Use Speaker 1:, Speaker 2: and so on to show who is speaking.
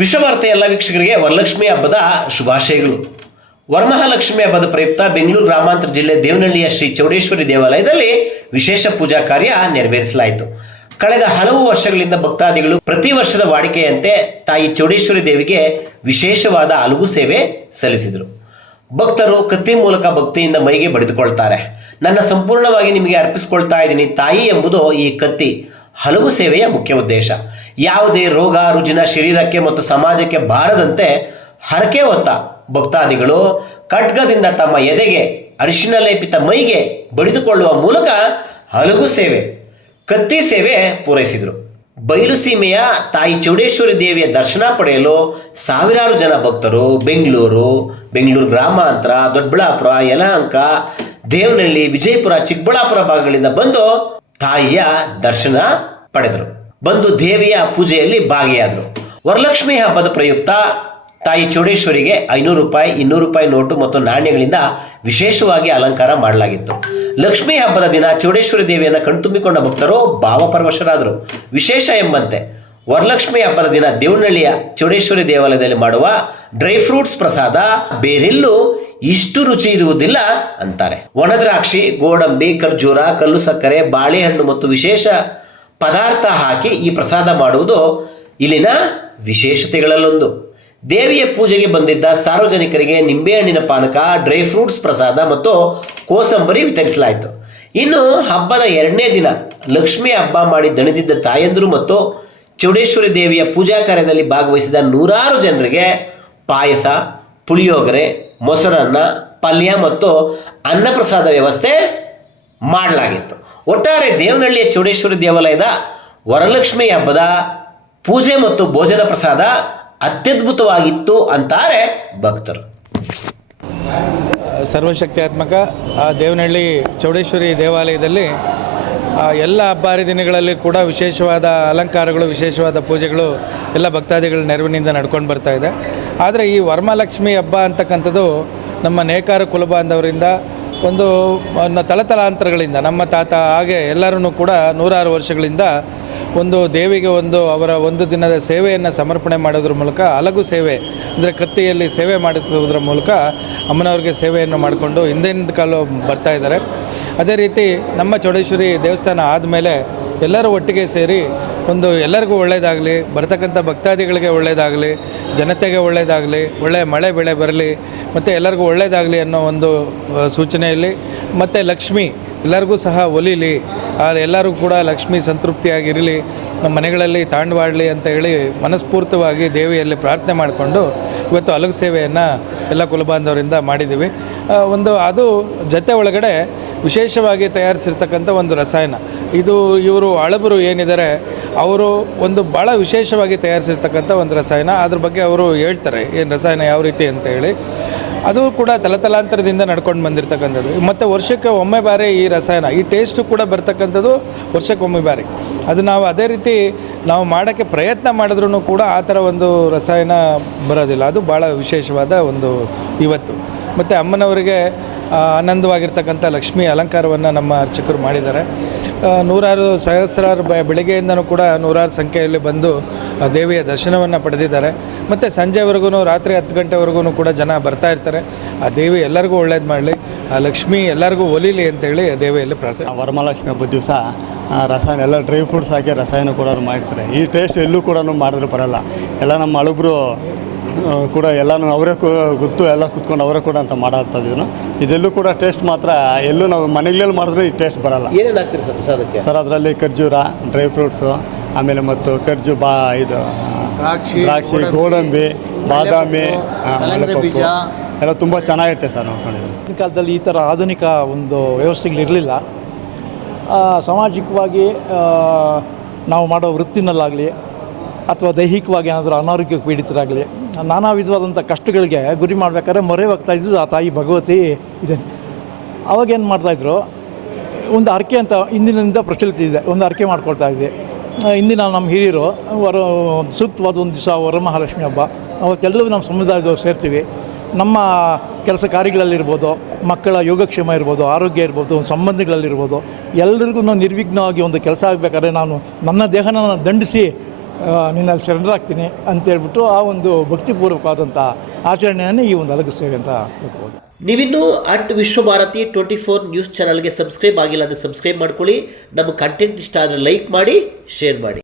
Speaker 1: ವಿಶ್ವಭಾರತಿ ಎಲ್ಲ ವೀಕ್ಷಕರಿಗೆ ವರಲಕ್ಷ್ಮಿ ಹಬ್ಬದ ಶುಭಾಶಯಗಳು. ವರಮಹಾಲಕ್ಷ್ಮಿ ಹಬ್ಬದ ಪ್ರಯುಕ್ತ ಬೆಂಗಳೂರು ಗ್ರಾಮಾಂತರ ಜಿಲ್ಲೆ ದೇವನಹಳ್ಳಿಯ ಶ್ರೀ ಚೌಡೇಶ್ವರಿ ದೇವಾಲಯದಲ್ಲಿ ವಿಶೇಷ ಪೂಜಾ ಕಾರ್ಯ ನೆರವೇರಿಸಲಾಯಿತು. ಕಳೆದ ಹಲವು ವರ್ಷಗಳಿಂದ ಭಕ್ತಾದಿಗಳು ಪ್ರತಿ ವರ್ಷದ ವಾಡಿಕೆಯಂತೆ ತಾಯಿ ಚೌಡೇಶ್ವರಿ ದೇವಿಗೆ ವಿಶೇಷವಾದ ಅಲುಗು ಸೇವೆ ಸಲ್ಲಿಸಿದರು. ಭಕ್ತರು ಕತ್ತಿ ಮೂಲಕ ಭಕ್ತಿಯಿಂದ ಮೈಗೆ ಬಡಿದುಕೊಳ್ತಾರೆ. ನನ್ನ ಸಂಪೂರ್ಣವಾಗಿ ನಿಮಗೆ ಅರ್ಪಿಸಿಕೊಳ್ತಾ ಇದ್ದೀನಿ ತಾಯಿ ಎಂಬುದು ಈ ಕತ್ತಿ. ಹಲವು ಸೇವೆಯ ಮುಖ್ಯ ಉದ್ದೇಶ. ಯಾವುದೇ ರೋಗ, ರುಜಿನ ಶರೀರಕ್ಕೆ ಮತ್ತು ಸಮಾಜಕ್ಕೆ ಬಾರದಂತೆ ಹರಕೆ ಹೊತ್ತ ಭಕ್ತಾದಿಗಳು ಖಡ್ಗದಿಂದ ತಮ್ಮ ಎದೆಗೆ ಅರಿಶಿನ ಲೇಪಿತ ಮೈಗೆ ಬಡಿದುಕೊಳ್ಳುವ ಮೂಲಕ ಹಲಗು ಸೇವೆ, ಕತ್ತಿ ಸೇವೆ ಪೂರೈಸಿದರು. ಬಯಲು ಸೀಮೆಯ ತಾಯಿ ಚೌಡೇಶ್ವರಿ ದೇವಿಯ ದರ್ಶನ ಪಡೆಯಲು ಸಾವಿರಾರು ಜನ ಭಕ್ತರು ಬೆಂಗಳೂರು ಬೆಂಗಳೂರು ಗ್ರಾಮಾಂತರ, ದೊಡ್ಡಬಳ್ಳಾಪುರ, ಯಲಹಂಕ, ದೇವನಹಳ್ಳಿ, ವಿಜಯಪುರ, ಚಿಕ್ಕಬಳ್ಳಾಪುರ ಭಾಗಗಳಿಂದ ಬಂದು ತಾಯಿಯ ದರ್ಶನ ಪಡೆದರು. ಬಂದು ದೇವಿಯ ಪೂಜೆಯಲ್ಲಿ ಭಾಗಿಯಾದರು. ವರಲಕ್ಷ್ಮಿ ಹಬ್ಬದ ಪ್ರಯುಕ್ತ ತಾಯಿ ಚೌಡೇಶ್ವರಿಗೆ ಐನೂರು ರೂಪಾಯಿ, ಇನ್ನೂರು ರೂಪಾಯಿ ನೋಟು ಮತ್ತು ನಾಣ್ಯಗಳಿಂದ ವಿಶೇಷವಾಗಿ ಅಲಂಕಾರ ಮಾಡಲಾಗಿತ್ತು. ಲಕ್ಷ್ಮಿ ಹಬ್ಬದ ದಿನ ಚೌಡೇಶ್ವರಿ ದೇವಿಯನ್ನು ಕಣ್ತುಂಬಿಕೊಂಡ ಭಕ್ತರು ಭಾವಪರವಶರಾದರು. ವಿಶೇಷ ಎಂಬಂತೆ, ವರಲಕ್ಷ್ಮಿ ಹಬ್ಬದ ದಿನ ದೇವನಹಳ್ಳಿಯ ಚೌಡೇಶ್ವರಿ ದೇವಾಲಯದಲ್ಲಿ ಮಾಡುವ ಡ್ರೈ ಫ್ರೂಟ್ಸ್ ಪ್ರಸಾದ ಬೇರೆಲ್ಲೂ ಇಷ್ಟು ರುಚಿ ಇರುವುದಿಲ್ಲ ಅಂತಾರೆ. ಒಣದ್ರಾಕ್ಷಿ ಗೋಡಂಬಿ, ಖರ್ಜೂರ, ಕಲ್ಲು ಸಕ್ಕರೆ, ಬಾಳೆಹಣ್ಣು ಮತ್ತು ವಿಶೇಷ ಪದಾರ್ಥ ಹಾಕಿ ಈ ಪ್ರಸಾದ ಮಾಡುವುದು ಇಲ್ಲಿನ ವಿಶೇಷತೆಗಳಲ್ಲೊಂದು. ದೇವಿಯ ಪೂಜೆಗೆ ಬಂದಿದ್ದ ಸಾರ್ವಜನಿಕರಿಗೆ ನಿಂಬೆಹಣ್ಣಿನ ಪಾನಕ ಡ್ರೈ ಫ್ರೂಟ್ಸ್ ಪ್ರಸಾದ ಮತ್ತು ಕೋಸಂಬರಿ ವಿತರಿಸಲಾಯಿತು. ಇನ್ನು ಹಬ್ಬದ ಎರಡನೇ ದಿನ ಲಕ್ಷ್ಮಿ ಹಬ್ಬ ಮಾಡಿ ದಣಿದಿದ್ದ ತಾಯಂದರು ಮತ್ತು ಚೌಡೇಶ್ವರಿ ದೇವಿಯ ಪೂಜಾ ಕಾರ್ಯದಲ್ಲಿ ಭಾಗವಹಿಸಿದ ನೂರಾರು ಜನರಿಗೆ ಪಾಯಸ, ಪುಳಿಯೋಗರೆ, ಮೊಸರನ್ನ, ಪಲ್ಯ ಮತ್ತು ಅನ್ನಪ್ರಸಾದ ವ್ಯವಸ್ಥೆ ಮಾಡಲಾಗಿತ್ತು. ಒಟ್ಟಾರೆ ದೇವನಹಳ್ಳಿಯ ಚೌಡೇಶ್ವರಿ ದೇವಾಲಯದ ವರಲಕ್ಷ್ಮಿ ಹಬ್ಬದ ಪೂಜೆ ಮತ್ತು ಭೋಜನ ಪ್ರಸಾದ ಅತ್ಯದ್ಭುತವಾಗಿತ್ತು ಅಂತಾರೆ ಭಕ್ತರು.
Speaker 2: ಸರ್ವಶಕ್ತಿಯಾತ್ಮಕ ದೇವನಹಳ್ಳಿ ಚೌಡೇಶ್ವರಿ ದೇವಾಲಯದಲ್ಲಿ ಎಲ್ಲ ಹಬ್ಬ ಹರಿದಿನಗಳಲ್ಲಿ ಕೂಡ ವಿಶೇಷವಾದ ಅಲಂಕಾರಗಳು, ವಿಶೇಷವಾದ ಪೂಜೆಗಳು ಎಲ್ಲ ಭಕ್ತಾದಿಗಳ ನೆರವಿನಿಂದ ನಡ್ಕೊಂಡು ಬರ್ತಾ ಇದೆ. ಆದರೆ ಈ ವರ್ಮಲಕ್ಷ್ಮಿ ಹಬ್ಬ ಅಂತಕ್ಕಂಥದ್ದು ನಮ್ಮ ನೇಕಾರ ಕುಲಬಾಂಧವರಿಂದ ಒಂದು ತಲತಲಾಂತರಗಳಿಂದ ನಮ್ಮ ತಾತ ಹಾಗೆ ಎಲ್ಲರೂ ಕೂಡ ನೂರಾರು ವರ್ಷಗಳಿಂದ ಒಂದು ದೇವಿಗೆ ಒಂದು, ಅವರ ಒಂದು ದಿನದ ಸೇವೆಯನ್ನು ಸಮರ್ಪಣೆ ಮಾಡೋದ್ರ ಮೂಲಕ ಅಲಗು ಸೇವೆ, ಅಂದರೆ ಕತ್ತಿಯಲ್ಲಿ ಸೇವೆ ಮಾಡುತ್ತಿರುವುದರ ಮೂಲಕ ಅಮ್ಮನವ್ರಿಗೆ ಸೇವೆಯನ್ನು ಮಾಡಿಕೊಂಡು ಹಿಂದಿನ ಕಾಲ ಬರ್ತಾ ಇದ್ದಾರೆ. ಅದೇ ರೀತಿ ನಮ್ಮ ಚೌಡೇಶ್ವರಿ ದೇವಸ್ಥಾನ ಆದಮೇಲೆ ಎಲ್ಲರೂ ಒಟ್ಟಿಗೆ ಸೇರಿ ಒಂದು ಎಲ್ಲರಿಗೂ ಒಳ್ಳೆಯದಾಗಲಿ ಬರ್ತಕ್ಕಂಥ ಭಕ್ತಾದಿಗಳಿಗೆ ಒಳ್ಳೆಯದಾಗಲಿ ಜನತೆಗೆ ಒಳ್ಳೆಯದಾಗಲಿ ಒಳ್ಳೆಯ ಮಳೆ ಬೆಳೆ ಬರಲಿ, ಮತ್ತು ಎಲ್ಲರಿಗೂ ಒಳ್ಳೆಯದಾಗಲಿ ಅನ್ನೋ ಒಂದು ಸೂಚನೆಯಲ್ಲಿ, ಮತ್ತು ಲಕ್ಷ್ಮಿ, ಎಲ್ಲರಿಗೂ ಸಹ ಒಲಿಲಿ ಎಲ್ಲರೂ ಕೂಡ ಲಕ್ಷ್ಮಿ ಸಂತೃಪ್ತಿಯಾಗಿರಲಿ, ನಮ್ಮ ಮನೆಗಳಲ್ಲಿ ತಾಂಡವಾಡಲಿ ಅಂತ ಹೇಳಿ ಮನಸ್ಫೂರ್ತವಾಗಿ ದೇವಿಯಲ್ಲಿ ಪ್ರಾರ್ಥನೆ ಮಾಡಿಕೊಂಡು ಇವತ್ತು ಅಲಗು ಸೇವೆಯನ್ನು ಎಲ್ಲ ಕುಲಬಾಂಧವರಿಂದ ಮಾಡಿದ್ದೀವಿ. ಒಂದು, ಅದು ಜೊತೆ ಒಳಗಡೆ ವಿಶೇಷವಾಗಿ ತಯಾರಿಸಿರ್ತಕ್ಕಂಥ ಒಂದು ರಸಾಯನ. ಇದು ಇವರು ಅಳಬರು ಏನಿದ್ದಾರೆ, ಅವರು ಒಂದು ಭಾಳ ವಿಶೇಷವಾಗಿ ತಯಾರಿಸಿರ್ತಕ್ಕಂಥ ಒಂದು ರಸಾಯನ. ಅದ್ರ ಬಗ್ಗೆ ಅವರು ಹೇಳ್ತಾರೆ, ಏನು ರಸಾಯನ ಯಾವ ರೀತಿ ಅಂತ ಹೇಳಿ. ಅದು ಕೂಡ ತಲತಲಾಂತರದಿಂದ ನಡ್ಕೊಂಡು ಬಂದಿರತಕ್ಕಂಥದ್ದು. ಮತ್ತು ವರ್ಷಕ್ಕೆ ಒಮ್ಮೆ ಬಾರಿ ಈ ರಸಾಯನ, ಈ ಟೇಸ್ಟು ಕೂಡ ಬರ್ತಕ್ಕಂಥದ್ದು ವರ್ಷಕ್ಕೆ ಒಮ್ಮೆ ಬಾರಿ. ಅದು ನಾವು ಅದೇ ರೀತಿ ನಾವು ಮಾಡೋಕ್ಕೆ ಪ್ರಯತ್ನ ಮಾಡಿದ್ರೂ ಕೂಡ ಆ ಥರ ಒಂದು ರಸಾಯನ ಬರೋದಿಲ್ಲ. ಅದು ಭಾಳ ವಿಶೇಷವಾದ ಒಂದು ಇವತ್ತು. ಮತ್ತು ಅಮ್ಮನವರಿಗೆ ಆನಂದವಾಗಿರ್ತಕ್ಕಂಥ ಲಕ್ಷ್ಮಿ ಅಲಂಕಾರವನ್ನು ನಮ್ಮ ಅರ್ಚಕರು ಮಾಡಿದ್ದಾರೆ. ನೂರಾರು ಸಹಸ್ರಾರು ಬ ಬೆಳಗ್ಗೆಯಿಂದನೂ ಕೂಡ ನೂರಾರು ಸಂಖ್ಯೆಯಲ್ಲಿ ಬಂದು ದೇವಿಯ ದರ್ಶನವನ್ನು ಪಡೆದಿದ್ದಾರೆ. ಮತ್ತು ಸಂಜೆವರೆಗೂ ರಾತ್ರಿ ಹತ್ತು ಗಂಟೆವರೆಗೂ ಕೂಡ ಜನ ಬರ್ತಾ ಇರ್ತಾರೆ. ಆ ದೇವಿ ಎಲ್ಲರಿಗೂ ಒಳ್ಳೇದು ಮಾಡಲಿ. ಆ ಲಕ್ಷ್ಮಿ ಎಲ್ಲರಿಗೂ ಒಲಿಲಿ ಅಂತೇಳಿ ಆ ದೇವಿಯಲ್ಲಿ ಪ್ರಾರ್ಥನೆ.
Speaker 3: ವರಮಹಾಲಕ್ಷ್ಮಿ ಹಬ್ಬದ ದಿವಸ ರಸಾಯನ ಎಲ್ಲ ಡ್ರೈ ಫ್ರೂಟ್ಸ್ ಹಾಕಿ ರಸಾಯನ ಕೂಡ ಮಾಡಿರ್ತಾರೆ ಈ ಟೇಸ್ಟ್ ಎಲ್ಲೂ ಕೂಡ ಮಾಡಿದ್ರೆ ಬರಲ್ಲ ಎಲ್ಲ ನಮ್ಮ ಹಳಬ್ರು ಆ, ಕೂಡ ಎಲ್ಲನೂ ಅವರೇ ಗೊತ್ತು ಎಲ್ಲ ಕುತ್ಕೊಂಡು ಅವರೇ ಕೂಡ ಅಂತ ಮಾಡತ್ತದ ಇದನ್ನು ಇದೆಲ್ಲೂ ಕೂಡ ಟೇಸ್ಟ್ ಮಾತ್ರ ಎಲ್ಲೂ ನಾವು ಮನೆಗಳಲ್ಲಿ ಮಾಡಿದ್ರೆ ಈ ಟೇಸ್ಟ್ ಬರಲ್ಲ.
Speaker 1: ಏನೇನು ಹಾಕ್ತೀರಿ ಸರ್ ಪ್ರಸಾದಕ್ಕೆ?
Speaker 3: ಸರ್ ಅದರಲ್ಲಿ ಖರ್ಜೂರ ಡ್ರೈ ಫ್ರೂಟ್ಸು ಆಮೇಲೆ ಮತ್ತು ಖರ್ಜು ಬಾ ಇದು ದ್ರಾಕ್ಷಿ ಗೋಡಂಬಿ ಬಾದಾಮಿ ಎಲ್ಲ ತುಂಬ ಚೆನ್ನಾಗಿರುತ್ತೆ ಸರ್ ನೋಡ್ಕೊಂಡಿದ್ದೀನಿ.
Speaker 4: ಈ ಕಾಲದಲ್ಲಿ ಈ ಥರ ಆಧುನಿಕ ಒಂದು ವ್ಯವಸ್ಥೆಗಳಿರಲಿಲ್ಲ ಸಾಮಾಜಿಕವಾಗಿ ಆ, ನಾವು ಮಾಡೋ ವೃತ್ತಿನಲ್ಲಾಗಲಿ ಅಥವಾ ದೈಹಿಕವಾಗಿ ಏನಾದರೂ ಅನಾರೋಗ್ಯಕ್ಕೆ ಪೀಡಿತರಾಗಲಿ, ನಾನಾ ವಿಧವಾದಂಥ ಕಷ್ಟಗಳಿಗೆ ಗುರಿ ಮಾಡಬೇಕಾದ್ರೆ ಮೊರೆ ಹೋಗ್ತಾ ಇದ್ದು ಆ ತಾಯಿ ಭಗವತಿ ಇದೆ ಅವಾಗೇನು ಮಾಡ್ತಾಯಿದ್ರು ಒಂದು ಅರ್ಕೆ ಅಂತ ಇಂದಿನಿಂದ ಪ್ರಚಲಿತ ಇದೆ, ಒಂದು ಅರ್ಕೆ ಮಾಡ್ಕೊಳ್ತಾ ಇದ್ದೆ ಇಂದಿನ ನಮ್ಮ ಹಿರಿಯರು, ವರ, ಸೂಕ್ತವಾದ ಒಂದು ದಿವಸ ವರಮಹಾಲಕ್ಷ್ಮಿ ಹಬ್ಬ, ಅವತ್ತೆಲ್ಲವೂ ನಮ್ಮ ಸಮುದಾಯದವ್ರು ಸೇರ್ತೀವಿ. ನಮ್ಮ ಕೆಲಸ ಕಾರ್ಯಗಳಲ್ಲಿರ್ಬೋದು, ಮಕ್ಕಳ ಯೋಗಕ್ಷೇಮ ಇರ್ಬೋದು, ಆರೋಗ್ಯ ಇರ್ಬೋದು, ಸಂಬಂಧಗಳಲ್ಲಿರ್ಬೋದು ಎಲ್ಲರಿಗೂ ನಾವು ನಿರ್ವಿಘ್ನವಾಗಿ ಒಂದು ಕೆಲಸ ಆಗಬೇಕಾದ್ರೆ ನಾನು ನನ್ನ ದೇಹನ ದಂಡಿಸಿ ನಿನ್ನಲ್ಲಿ ಶರಣರಾಗ್ತೀನಿ ಅಂತೇಳ್ಬಿಟ್ಟು ಆ ಒಂದು ಭಕ್ತಿಪೂರ್ವಕವಾದಂಥ ಆಚರಣೆಯನ್ನು ಈ ಒಂದು ಅಲಗಿಸ್ತೇವೆ ಅಂತ ಹೇಳ್ಬೋದು.
Speaker 1: ನೀವಿನ್ನೂ at Vishwabharati twenty four news ಚಾನಲ್ಗೆ ಸಬ್ಸ್ಕ್ರೈಬ್ ಆಗಿಲ್ಲ ಅಂದರೆ ಸಬ್ಸ್ಕ್ರೈಬ್ ಮಾಡ್ಕೊಳ್ಳಿ. ನಮ್ಮ ಕಂಟೆಂಟ್ ಇಷ್ಟ ಆದರೆ ಲೈಕ್ ಮಾಡಿ ಶೇರ್ ಮಾಡಿ.